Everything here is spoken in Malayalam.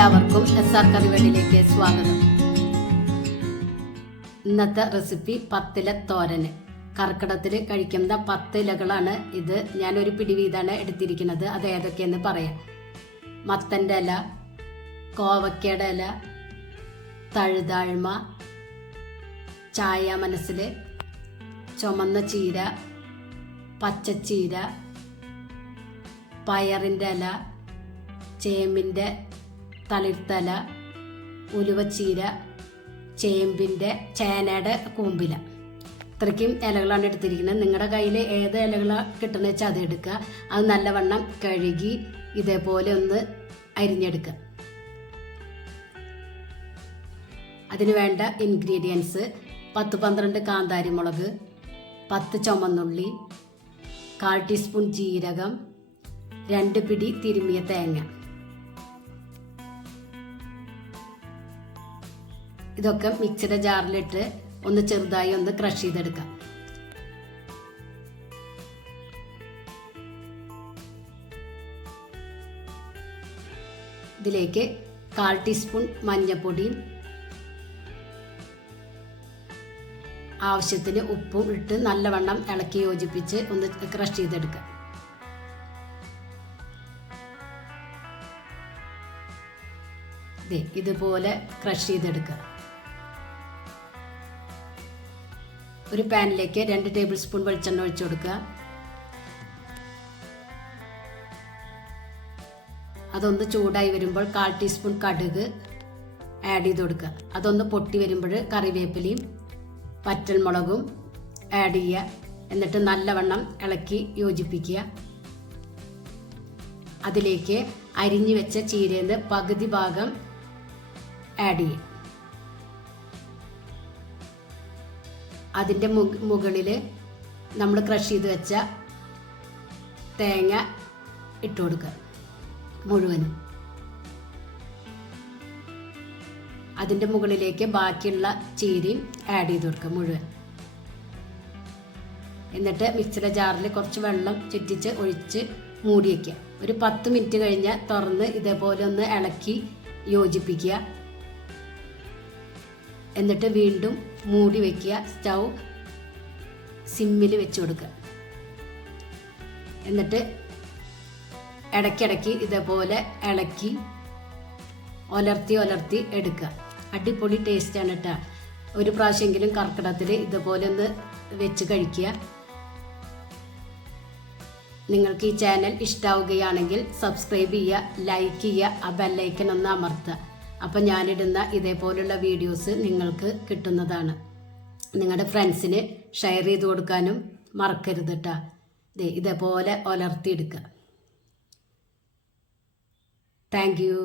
എല്ലാവർക്കും SR കറിവേടിലേക്ക് സ്വാഗതം. ഇന്നത്തെ റെസിപ്പി പത്തില തോരന്. കർക്കിടകത്തിൽ കഴിക്കുന്ന 10 ഇലകളാണ് ഇത്. ഞാനൊരു പിടി വീതാണ് എടുത്തിരിക്കുന്നത്. അത് ഏതൊക്കെയെന്ന് പറയാം. മത്തൻ്റെ ഇല, കോവക്കയുടെ ഇല, തഴുതാഴ്മ, ചായ മനസ്സിൽ, ചുമന്ന ചീര, പച്ചച്ചീര, പയറിൻ്റെ ഇല, ചേമ്പിൻ്റെ തളിർത്തല, ഉലുവച്ചീര, ചേനയുടെ കൂമ്പില. ഇത്രയ്ക്കും ഇലകളാണ് എടുത്തിരിക്കുന്നത്. നിങ്ങളുടെ കയ്യിൽ ഏത് ഇലകളാണ് കിട്ടുന്നത് വെച്ചാൽ അത് എടുക്കുക. അത് നല്ലവണ്ണം കഴുകി ഇതേപോലെ ഒന്ന് അരിഞ്ഞെടുക്കുക. അതിന് വേണ്ട ഇൻഗ്രീഡിയൻസ്: 10-12 കാന്താരി മുളക്, 10 ചുമന്നുള്ളി, 1/4 ടീസ്പൂൺ ജീരകം, 2 പിടി തിരുമിയ തേങ്ങ. ഇതൊക്കെ മിക്സിയുടെ ജാറിലിട്ട് ഒന്ന് ചെറുതായി ഒന്ന് ക്രഷ് ചെയ്തെടുക്കാം. ഇതിലേക്ക് 1/4 ടീസ്പൂൺ മഞ്ഞൾപ്പൊടിയും ആവശ്യത്തിന് ഉപ്പും ഇട്ട് നല്ലവണ്ണം ഇളക്കി യോജിപ്പിച്ച് ഒന്ന് ക്രഷ് ചെയ്തെടുക്കാം. ഇതുപോലെ ക്രഷ് ചെയ്തെടുക്കുക. ഒരു പാനിലേക്ക് 2 ടേബിൾ സ്പൂൺ വെളിച്ചെണ്ണ ഒഴിച്ചു കൊടുക്കുക. അതൊന്ന് ചൂടായി വരുമ്പോൾ 1/4 ടീസ്പൂൺ കടുക് ആഡ് ചെയ്ത് കൊടുക്കുക. അതൊന്ന് പൊട്ടി വരുമ്പോൾ കറിവേപ്പിലയും പച്ചമുളകും ആഡ് ചെയ്യുക. എന്നിട്ട് നല്ലവണ്ണം ഇളക്കി യോജിപ്പിക്കുക. അതിലേക്ക് അരിഞ്ഞു വെച്ച ചീരയിൽ പകുതി ഭാഗം ആഡ് ചെയ്യുക. അതിൻ്റെ മുകളിൽ നമ്മൾ ക്രഷ് ചെയ്ത് വെച്ച തേങ്ങ ഇട്ട് കൊടുക്കുക മുഴുവനും. അതിൻ്റെ മുകളിലേക്ക് ബാക്കിയുള്ള ചീരയും ആഡ് ചെയ്ത് കൊടുക്കുക മുഴുവൻ. എന്നിട്ട് മിക്സിയുടെ ജാറിൽ കുറച്ച് വെള്ളം ചുറ്റിച്ച് ഒഴിച്ച് മൂടി വയ്ക്കുക. ഒരു 10 മിനിറ്റ് കഴിഞ്ഞ് തുറന്ന് ഇതേപോലെ ഒന്ന് ഇളക്കി യോജിപ്പിക്കുക. എന്നിട്ട് വീണ്ടും മൂടി വയ്ക്കുക. സ്റ്റൗ സിമ്മിൽ വെച്ച് കൊടുക്കുക. എന്നിട്ട് ഇടയ്ക്കിടയ്ക്ക് ഇതേപോലെ ഇളക്കി ഒലർത്തി എടുക്കുക. അടിപൊളി ടേസ്റ്റാണ് കേട്ടോ. ഒരു പ്രാവശ്യമെങ്കിലും കർക്കിടകത്തിൽ ഇതുപോലെ ഒന്ന് വെച്ച് കഴിക്കുക. നിങ്ങൾക്ക് ഈ ചാനൽ ഇഷ്ടമാവുകയാണെങ്കിൽ സബ്സ്ക്രൈബ് ചെയ്യുക, ലൈക്ക് ചെയ്യുക, ആ ബെല്ലൈക്കൻ ഒന്ന് അമർത്തുക. അപ്പം ഞാനിടുന്ന ഇതേപോലുള്ള വീഡിയോസ് നിങ്ങൾക്ക് കിട്ടുന്നതാണ്. നിങ്ങളുടെ ഫ്രണ്ട്സിന് ഷെയർ ചെയ്ത് കൊടുക്കാനും മറക്കരുത് കേട്ടോ. ഇതേപോലെ ഒലർത്തിയെടുക്കുക. Thank you.